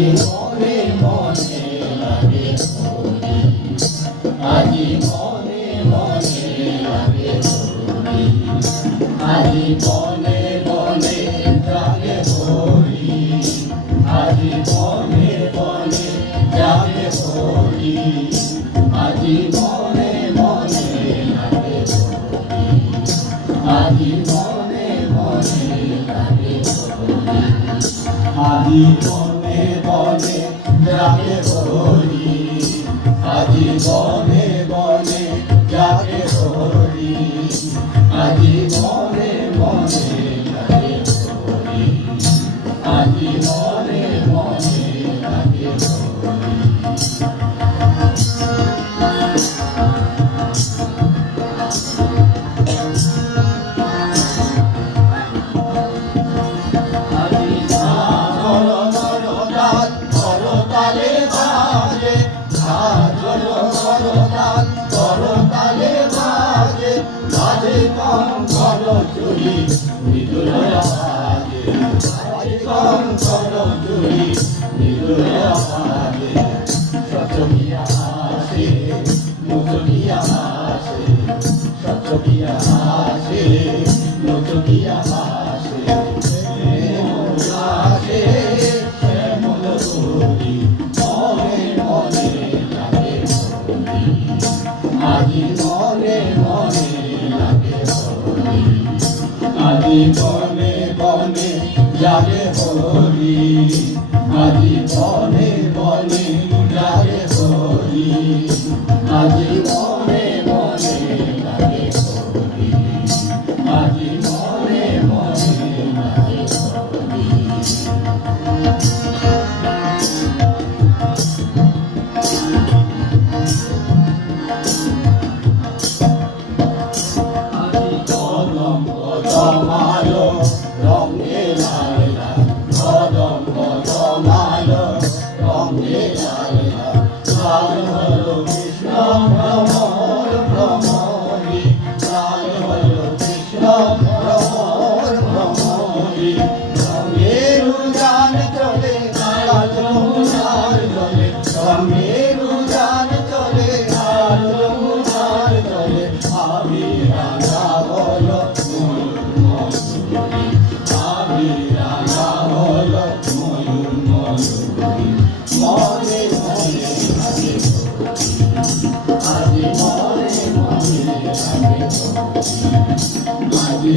মনে মনে লাগে হরি, আজি মনে মনে লাগে হরি, আজি মনে মনে জাগে হরি, আজি মনে মনে জাগে হরি, আজি মনে মনে লাগে হরি, আজি মনে মনে লাগে হরি, আজি মনে মনে জাগে হরি, আজি মনে মনে জাগে হরি, আজি মনে মনে জাগে হরি, আজি মনে মনে জাগে হরি। আজি বনে বনে জাগে হরি, আজি বনে বনে জাগে হরি, আজি মনে মনে জাগে হরি, আজি মনে মনে জাগে Hari. Mayo, Ronge Laila, Rodom Mayo, Ronge Laila, Sai Holo Krishna Pramod Pramodi, Sai Holo Krishna Pramod Pramodi, Rangeru Jan Chole, Aljamu Nar Chole, Rangeru Jan Chole, Aljamu Nar Chole, Ami Ranga Holo. আজি